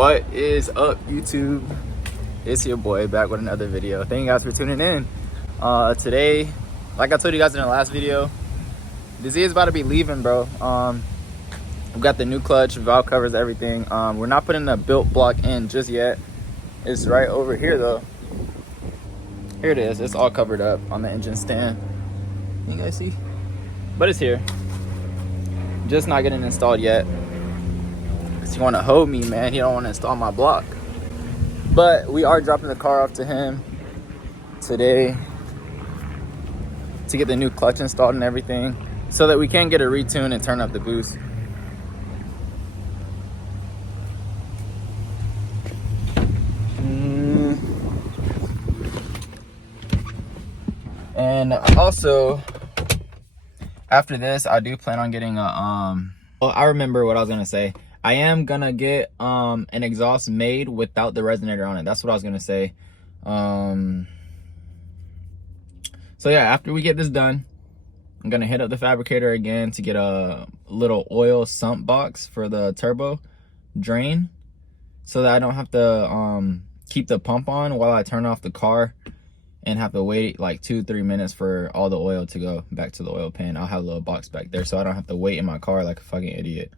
What is up, YouTube? It's your boy back with another video. Thank you guys for tuning in. Today, like I told you guys in the last video, this is about to be leaving, bro. We got the new clutch, valve covers, everything. We're not putting the built block in just yet. It's right over here though. Here it is. It's all covered up on the engine stand. You guys see? But it's here. Just not getting installed yet. Cause he want to hold me, man. He don't want to install my block. But we are dropping the car off to him today to get the new clutch installed and everything, so that we can get a retune and turn up the boost. And also, after this, I do plan on getting a well, I remember what I was gonna say. I am gonna get an exhaust made without the resonator on it. That's what I was gonna say. So yeah, after we get this done, I'm gonna hit up the fabricator again to get a little oil sump box for the turbo drain, so that I don't have to keep the pump on while I turn off the car and have to wait like 2-3 minutes for all the oil to go back to the oil pan. I'll have a little box back there so I don't have to wait in my car like a fucking idiot.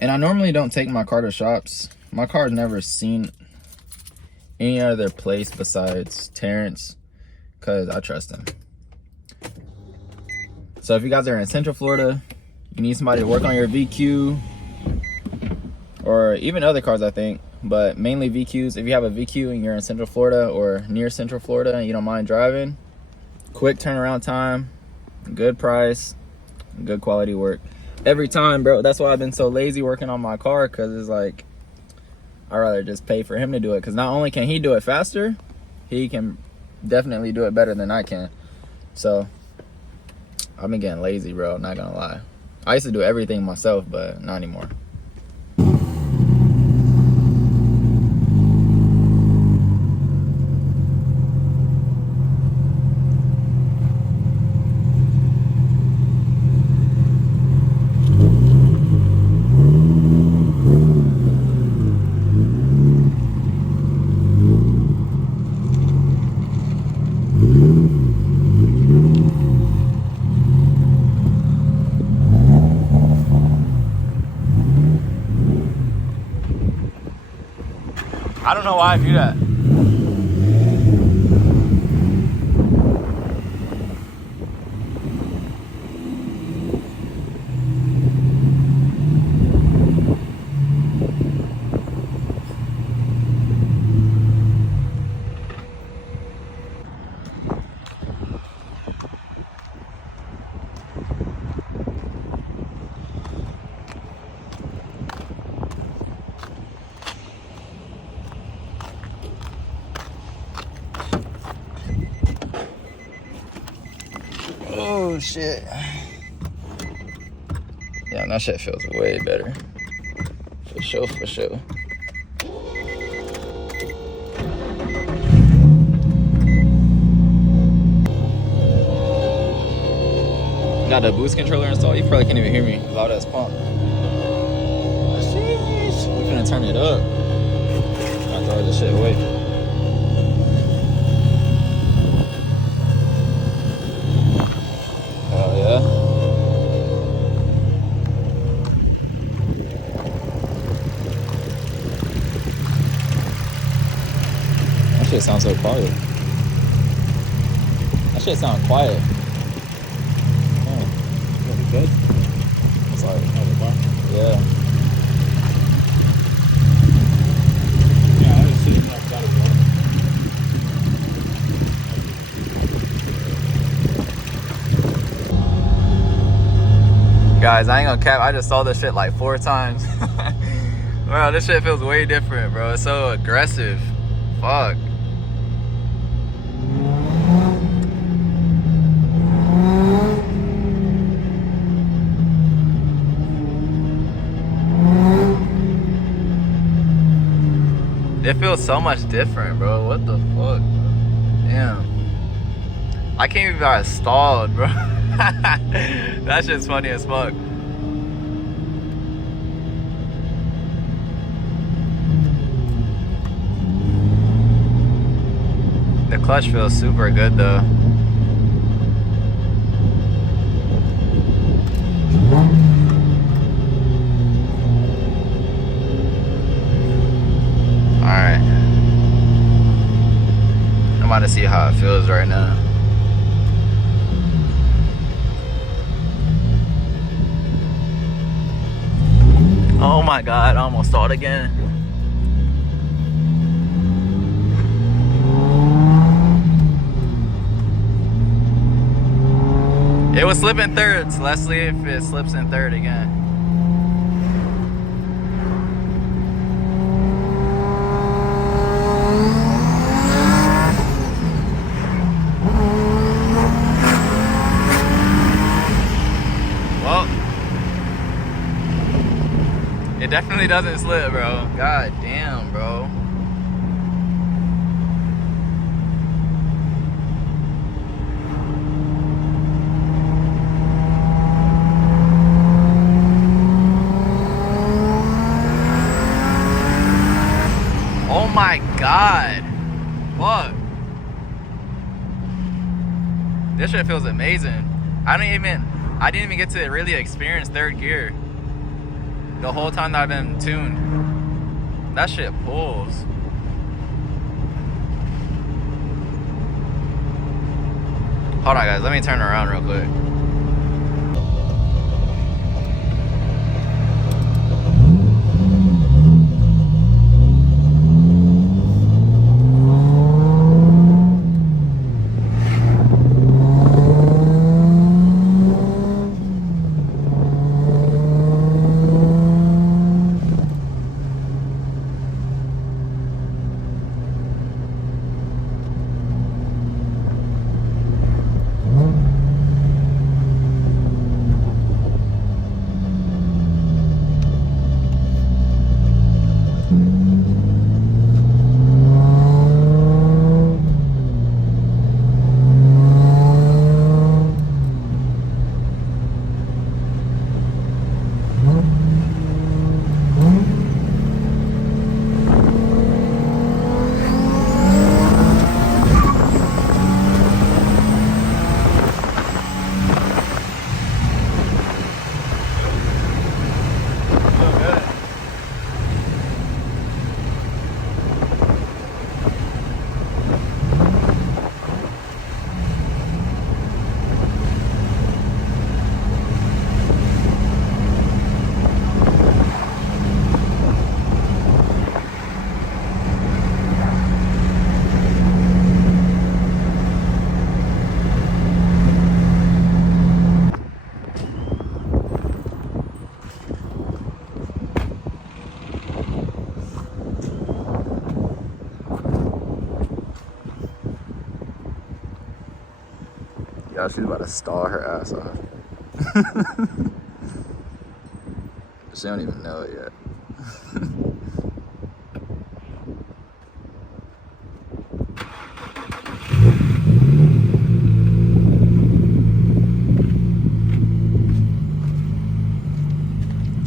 And I normally don't take my car to shops. My car's never seen any other place besides Terrence, because I trust him. So if you guys are in Central Florida, you need somebody to work on your VQ, or even other cars, I think, but mainly VQs. If you have a VQ and you're in Central Florida or near Central Florida and you don't mind driving, quick turnaround time, good price, good quality work every time, bro. That's why I've been so lazy working on my car, because it's like I'd rather just pay for him to do it, because not only can he do it faster, he can definitely do it better than I can. So I've been getting lazy, bro, not gonna lie. I used to do everything myself, but not anymore. I don't know why I do that. Oh shit. Yeah, that shit feels way better. For sure, for sure. Got the boost controller installed. You probably can't even hear me. Loud ass pump. Sheesh. We're gonna turn it up. I'm gonna throw this shit away. That shit sounds so quiet. That shit sounds quiet. Oh, really good. It's like, yeah. Yeah, I was sitting there outside of guys, I ain't gonna cap. I just saw this shit like 4 times. Bro, this shit feels way different, bro. It's so aggressive. Fuck. It feels so much different, bro. What the fuck? Damn. I can't even got stalled, bro. That shit's funny as fuck. The clutch feels super good though. Alright. I'm about to see how it feels right now. Oh my god, I almost stalled again. It was slipping third, so let's see if it slips in third again. Well, it definitely doesn't slip, bro. God damn, bro. Oh my god. Fuck. This shit feels amazing. I didn't even get to really experience third gear the whole time that I've been tuned. That shit pulls. Hold on guys, let me turn around real quick. Yo, she's about to stall her ass off. She don't even know it yet.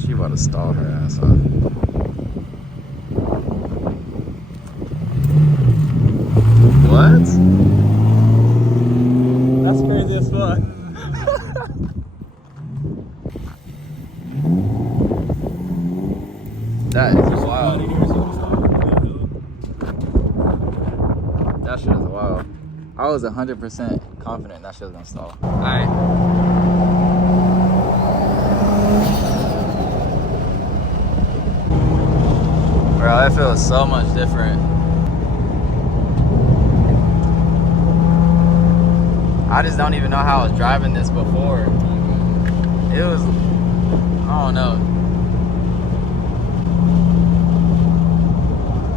She about to stall her ass off. What? That's crazy as fuck. That is wild. That shit is wild. I was 100% confident that shit was gonna stall. Alright. Bro, that feels so much different. I just don't even know how I was driving this before. It was, I don't know.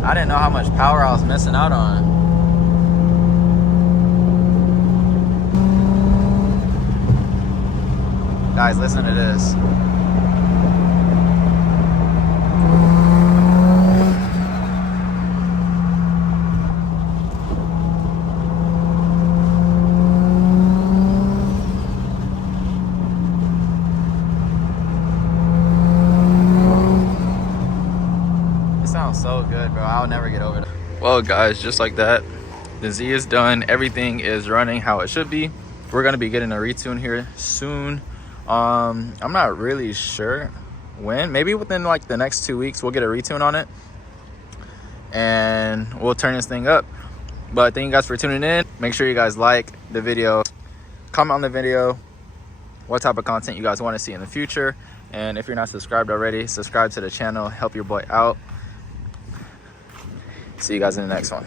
I didn't know how much power I was missing out on. Guys, listen to this. It sounds so good, bro. I'll never get over it. Well, guys, just like that, The Z is done. Everything is running how it should be. We're gonna be getting a retune here soon. I'm not really sure when. Maybe within like the next 2 weeks we'll get a retune on it and we'll turn this thing up. But thank you guys for tuning in. Make sure you guys like the video, comment on the video what type of content you guys want to see in the future, and if you're not subscribed already, subscribe to the channel, help your boy out. See you guys in the next one.